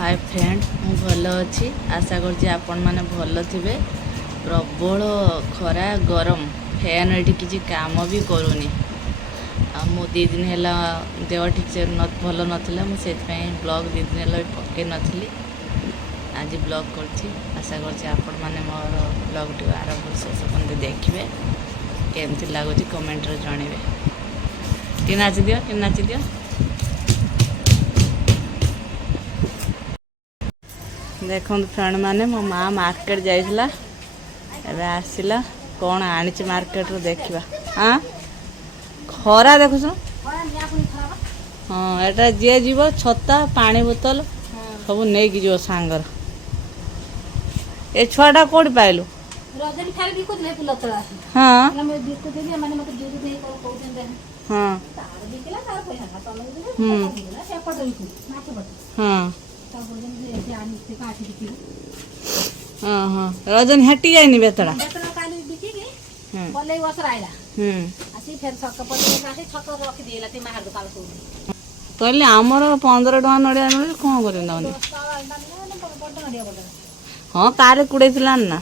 Hi friend मु भल अच्छी आशा करछि आपण माने भल थिबे। प्रबल खरा गरम फैन एठी किछि काम भी करूनी। मु 2 दिन हैला देह ठीक से भल नथिला मु सेत पई ब्लॉग 2 दिन हैला पके नथिली। आज ब्लॉग करछि आशा करछि आपण माने मोर ब्लॉग टी आरंभ शेष पर्यंत देखिबे। केमति लागुछि कमेंट रे जणिबे। कि नाच दियो देखो फ्रेंड माने मो माँ मार्केट जाइला एबे आसिला कौन आनी मार्केट रो देखिबा। हाँ खरा देखुछ। हाँ एटा जे जीव छता पानी बोतल सब नहीं कि जो सांगर ए छुआटा कोडी पाइलु रजनी खाली बिकु दे पुला तळा। हाँ मैं बिकु देली माने मते दूध दे को कहउछन दे। हाँ तार बिकला तार पैसा ना तमे दे से पट बिकु नाच पट। हाँ तब बोलन जे से आनी से काठी बिकु। हाँ हाँ रजनी हटी जाइनी बेतड़ा बेतड़ा काली बिकि के बोले वसर आइला। आसी फेर छक पटे काठी छक रखि देला ते मार दुकान को। कहले हमर 15 टका नडिया मिले कोन करे ननी। हाँ कार कुड़े थिला ना।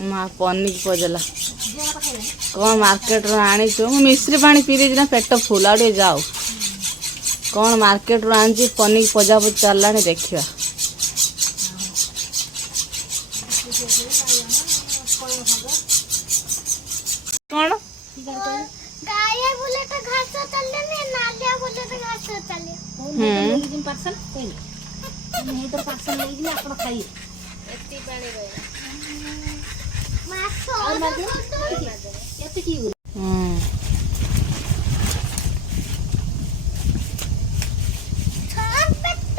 माँ पनिक पजला कौन मार्केट रो आनी छु मिश्री पानी पी रही ना पेट फुल आ जाओ कौन मार्केट रो आनी पनिक पजा चलला देखिया। कौन गाय बोले तो घास चले ने नालिया बोले तो घास चले एक दिन पार्सल कोई नहीं तो पार्सल ले गले आपण खाई एत्ती पानी गए माछो और मार एत्ती की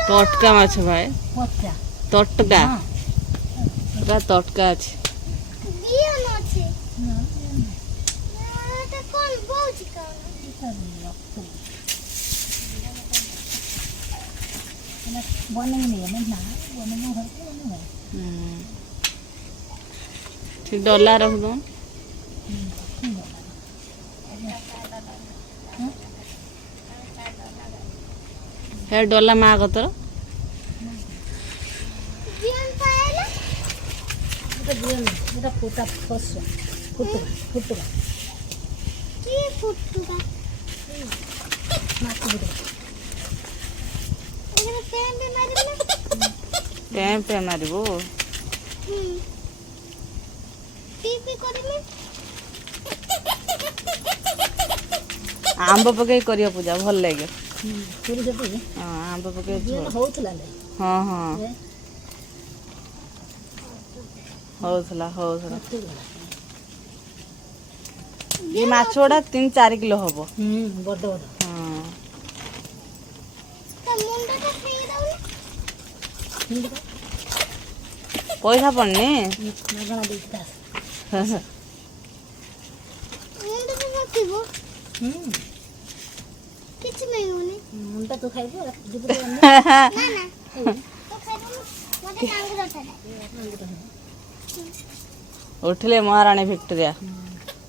टटका माछ भाई होता टटका पूरा टटका अछि दियो न छे तो कौन बोझ का बने नहीं है ना बने हो है ठीक डॉलर रख दो हे डॉलर मा गतर जीवन पाएला तो जीवन এটা ফোটা ফস ফুটুকা की फुटुका মাছ দিবে एने पेन पे मारिबना टाइम पे मारिबो पी करमे आंब पके करिया पूजा भल लागे। पूरी से पूरी हां आंब पके जीवन होतला ले हाँ हाँ होथला ये माछोड़ा 3-4 किलो हबो। बड़ बड़ हाँ तो मुंडा तो खाई दाऊ पैसा पड़ने नगना देता मुंडा तो नथिबो किछ नहीं होने मुंडा तो खाइबो जीव ना ना तो खाइबो मते कांग रटा उठले महारानी विक्टोरिया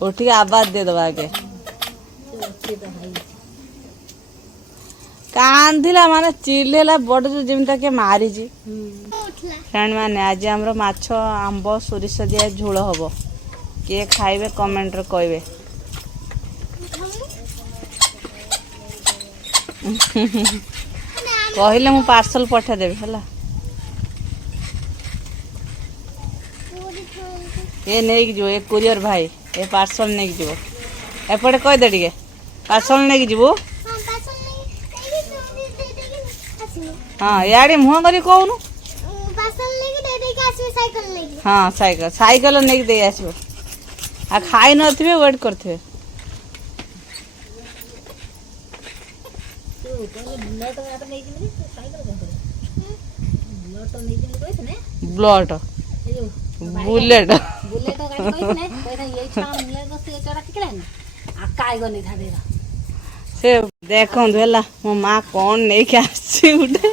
उठ के आवाज दे दबा के कांधिला माने चिल्लेला बड़ जो जेमता के मारी जी उठला फ्रेंड माने आज हमरो माछो आंब सोरिष दिया झोल हबो के खाइबे कमेंट रे कहबे। कहले मु पार्सल पठा देबे हला ये नहीं कि जो एक कुरियर भाई ये पार्सल नहीं कि जो एपटे कह दे टिके पार्सल नहीं कि जीवो। हां पासल नहीं दे दे आसी हाँ याडे मुह करी कहूनु पासल नहीं दे के आसी साइकिल नहीं हाँ साइकिल नहीं दे आसबो आ खाई नथिबे वेट करथिबे तो ब्लड आटा नहीं कि साइकिल कर ब्लड तो नहीं कि कहत ने ब्लड बुलेट बुलेट गाड़ी कहत ने कहत यही छाम ले बस ये चढ़ा टिकला आ काय गनी था देरा से देखो हेला मो माँ कौन नहीं के आसी उठे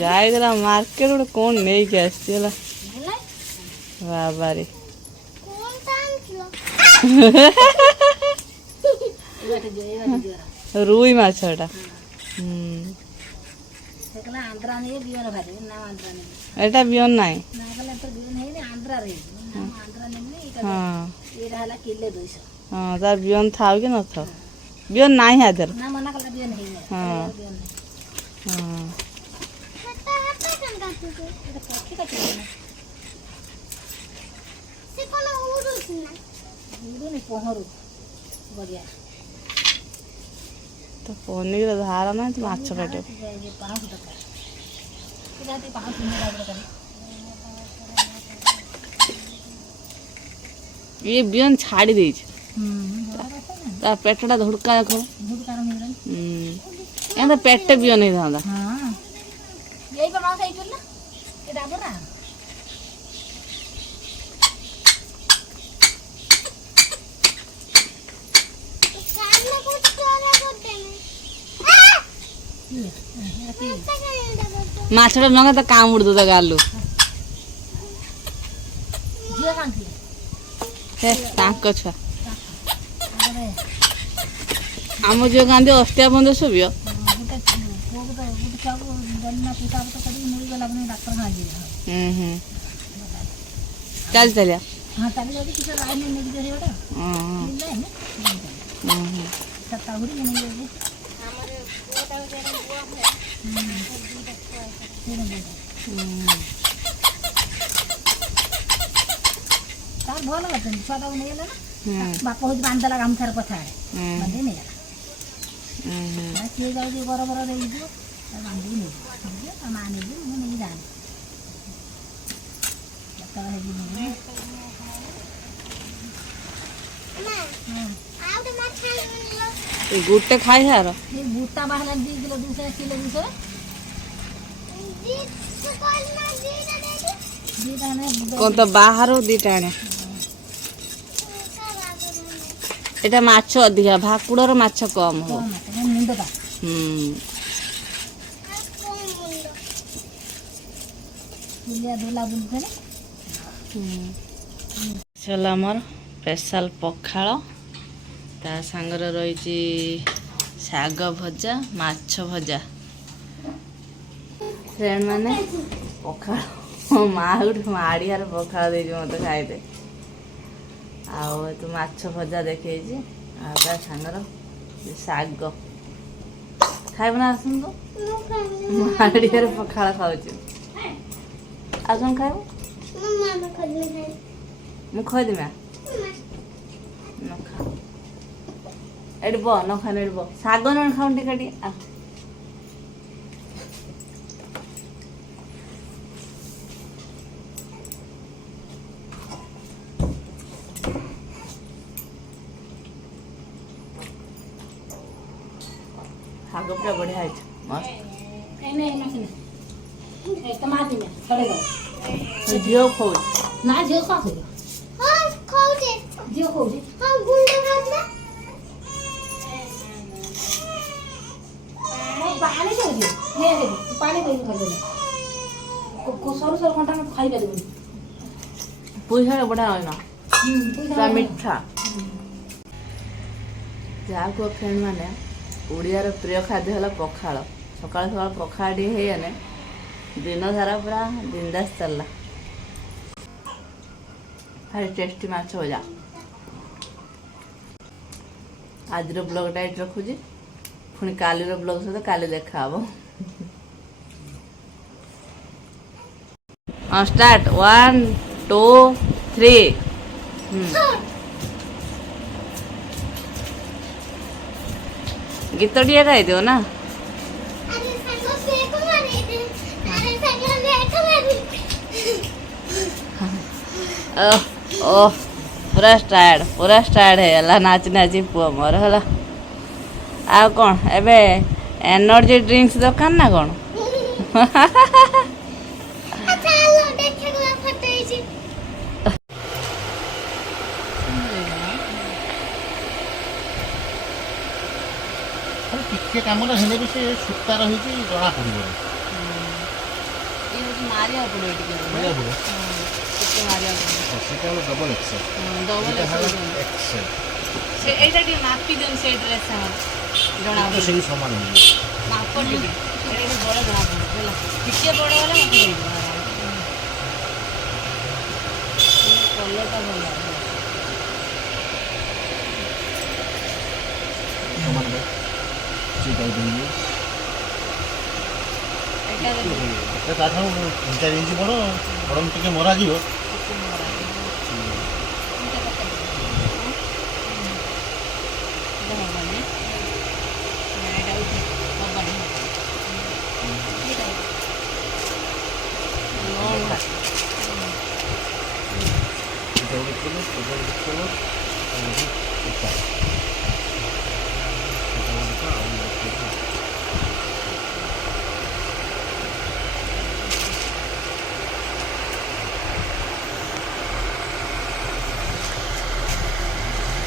ଯାଇଥିଲା ମାର୍କେଟ ଗୋଟେ କ'ଣ ନେଇକି ଆସିଛି ହେଲା ହେଲା ବାବାରେ কোনটা আনছিল ଏଇବାଟେ ଯିବ ରୋଇ ମାଛଟା ସେ କହିଲା ଆନ୍ଧ୍ରା ନେଇ ବିହନ ଭାରି ନା ଆନ୍ଧ୍ରା ନେବି ଏଇଟା ବିହନ ନାହିଁ ନା କହିଲା ତ ବିହନ ହେଇନି ଆନ୍ଧ୍ରାରେ ହେଇଛି ନା ମୁଁ ଆନ୍ଧ୍ରା ନେବିନି ଏଇଟା ହଁ ଏଇଟା ହେଲା କିଲେ 200 ହଁ ତାର ବିହନ ଥାଉ କି ନଥାଉ ବିହନ ନାହିଁ ଆଧାର ନା ମନା କଲା ବିହନ ହେଇନି ହଁ। ବିହନ ନାହିଁ ହଁ হাতে হাতে কেন কাটছে এটা পক্ষী কাটি না সে কোন উড়ুছ না ଉଡ଼ୁନି ପହଁରୁ ବଢ଼ିଆ ତ ପନିର ଧାର ନାହିଁ ତୁ ମାଛ କାଟିବ ପାଉଁଶ ଦରକାର ଯାହା ପାଉଁଶ ମିଳା ଦରକାର ଇଏ ବିହନ ଛାଡ଼ି ଦେଇଛି ତା ପେଟଟା ଧୁଡ଼କା ଦେଖ ବହୁତ କାରଣ ମିଳିଲାନି ଏମିତି ପେଟ ବିହନ ହେଇଥାନ୍ତା ହଁ ଏଇ ବା ମାଉସ ହେଇଛି ନା ଏ ଡାବରା কান্না করতে ওরা করতে না ମାଛଟା ନଙ୍କା ତା କାମୁଡ଼ି ଦଉ ତା ଗାଲୁ ଝିଅ କାନ୍ଦି ହେ ତାଙ୍କ ଛୁଆ ଆମ ଝିଅ କାନ୍ଦି ଅଷ୍ଟିଆ ବନ୍ଧ ଶୋଭିବ ଗୋଟେ ପୁଅକୁ ତ ଗୋଟେ ଛୁଆକୁ ଦେଲି ନା ପିତା ତ କରିକି ମିଳିଗଲା ପୁଣି ଡାକ୍ତରଖାନା ଯିବେ ଚାଲି ଚାଲିଆ ହଁ ଚାଲି ଯାଉଛି କିଛି ଲାଇନ୍ ନେଇକି ଯିବେ ଗୋଟେ ଲାଇନ୍ ଚାରିଟା ଘୁରି ନେଇଯାଉଛି ତାର ଭଲ କରିଛନ୍ତି ଛୁଆଟାକୁ ନେଇଗଲା ନା ବାପ ହଉଛି ବାନ୍ଧିଦେଲା ଗାମୁଛାର ପଛାରେ ବାନ୍ଧି ନେଇଗଲା କିଏ ଯାଉଛି ବର ବର ନେଇଯିବ ବାନ୍ଧିକି ନେଇଯିବ ତା ମା ନେଇଯିବ ମୁଁ ନେଇକି ଯାଆନି କେତେବେଳେ ହେଇକି ନେଇଯିବ মা আউটা মাছ আনলো ଏ ଗୋଟେ ଖାଇ ସାର ଏ ବୁଟା ବାହାରିଲା 2 କିଲୋ 200 କିଲୋ 200 জি সুকল না জিটা দেদি ଦୁଇଟା ଆଣେ କ'ଣ ତ ବାହାରୁ ଦୁଇଟା ଆଣେ ଏଇଟା ମାଛ ଅଧିକା ଭାକୁଡ଼ର ମାଛ କମ୍ ହବ ମୁଣ୍ଡଟା কোন মুন্ড ବୁଲିଆ ଧୋଲା ବୁଲୁଥିଲେ ହେଲା ଆମର ସ୍ପେଶାଲ ପଖାଳ ତା ସାଙ୍ଗରେ ରହିଛି ଶାଗ ଭଜା ମାଛ ଭଜା ଫ୍ରେଣ୍ଡ ମାନେ ପଖାଳ ମୋ ମା ଗୋଟେ ମାଡ଼ିଆର ପଖାଳ ଦେଇଛି ମୋତେ ଖାଇଦେ ଆଉ ତୁ ମାଛ ଭଜା ଦେଖେଇଛି ଆଉ ତା ସାଙ୍ଗର ଶାଗ ଖାଇବୁ ନା ଆସନ୍ତୁ ମାଡ଼ିଆର ପଖାଳ ଖାଉଛି ଆଉ କ'ଣ ଖାଇବୁ মামা খালি খাই ମୁଁ ଖୋଇଦେମି ନ ଖା ଏଠି ବ ନ ଖାନେ ଏଠି ବ ଶାଗ ନ ଖାଉନି ଟିକେ ଟିକେ ଆ ଶାଗ ପୁରା ବଢ଼ିଆ ହେଇଛି ମସ୍ତ ଏଇନେ ନସିନା ଏ ଟମାଟି ମେ ଛଡ଼େଇ ଦବ ଝିଅ ଖୋଉଛି ନା ଝିଅ ଖାଉଛି হ্যাঁ খাওছে ଝିଅ ଖାଉଛି হ্যাঁ গুন্ডা খাওছে ପାଣି ଦଉଛି ନେ ପାଣି ଦେଇକି ଖାଇଦେଲେ ସରୁ ସରୁ କଣ୍ଟା ଖାଇପାରିବୁନି ପୁଇ ଶାଗ ବଢ଼ିଆ ହଇନା ପୁରା ମିଠା ଯାହାକୁ ଫ୍ରେଣ୍ଡ ମାନେ ଓଡ଼ିଆର ପ୍ରିୟ ଖାଦ୍ୟ ହେଲା ପଖାଳ ସକାଳୁ ସକାଳୁ ପଖାଳ ଟିକେ ହେଇଗଲେ ଦିନ ସାରା ପୁରା ବିନ୍ଦାସ ଚାଲିଲା ଭାରି ଟେଷ୍ଟି ମାଛ ଭଜା ଆଜିର ବ୍ଲଗ୍ଟା ଏଇଠି ରଖୁଛି ପୁଣି କାଲିର ବ୍ଲଗ୍ ସହିତ କାଲି ଦେଖା ହବ ହଁ ଷ୍ଟାର୍ଟ 1 2 3 ଗୀତ ଟିକେ ଗାଇଦିଅ ନା আরে সাগো সে কুমারে আরে সাগো সে কুমারে ଓ ପୁରା ଷ୍ଟାର୍ଟ ହେଇଗଲା ନାଚି ନାଚି ପୁଅ ମୋର ହେଲା ଆଉ କ'ଣ ଏବେ ଏନର୍ଜି ଡ୍ରିଙ୍କସ୍ ଦରକାର ନା କ'ଣ আচ্ছা আলো দেখে গুলো ফটো হইছে ଟିକେ କାମଟା ହେଲେ ବି ସେ ସୂତା ରହିଛି ଜଣା ପଡ଼ିବ ଲାଗୁଛି ମାରିବାକୁ ପଡ଼ିବ ଟିକେ ମାରିବାକୁ ପଡ଼ିବ? ଟିକେ ମାରିବାକୁ ପଡ଼ିବ ସେଟା ହେଲା ଡବଲ ଏକ୍ସେଲ୍। ଡବଲ ଏଇଟା ହେଲା ଏକ୍ସେଲ୍ ଏକ୍ସେଲ୍। ସେ ଏଇଟା ଟିକେ ମାପି ଦିଅନ୍ତୁ ସେ ଡ୍ରେସ୍ ଆମର ଜଣା ତ ସେଇ ସମାନ ହେଇଯିବ। ମାପ ଟିକେ ଏଇଟା ଟିକେ ବଡ଼ ଜଣା ପଡ଼ୁଛି ହେଲା ଟିକେ ବଡ଼ ହେଲେ ମୋତେ ହେଇଯିବ କଲର୍ଟା ଭଲ ସମାନ ଭାଇ ସେଇଟା ହେଇଯିବ। ଏଇଟା ଏ ତାଠାରୁ 3-4 ଇଞ୍ଚ ବଡ଼ ବରଂ ଟିକେ ମରାଯିବ। এটা ଗୋଟେ କଲର୍, ଏଇଟା ଗୋଟେ କଲର୍, ଆଉ ଏଇଟା। ଏଇଟା ଗୋଟେ ଆଉ ଗୋଟେ।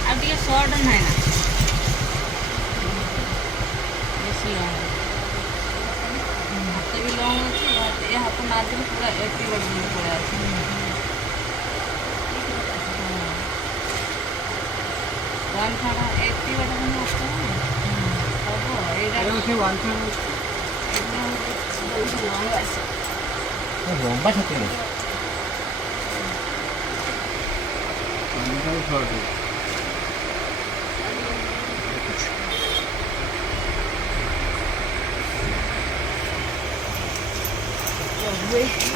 ଆଉ ଟିକେ ସର୍ଟ ନାହିଁ ନା ବେଶୀ ଲଙ୍ଗ ହାତ ବି ଲଙ୍ଗ ଅଛି ଏ ହାତ ମାରିଦେଲେ ପୁରା ଏଠି ବାଟ ପଳେଇ ଆସୁଛି ୱାନ୍ ଥାର୍ଡ଼ ଏଠି ବାଟ ଆସିବ ହବ ଏଇଟା ଲଙ୍ଗ ଆସିବ ଲମ୍ବା ଛାତି ନାହିଁ। Wait.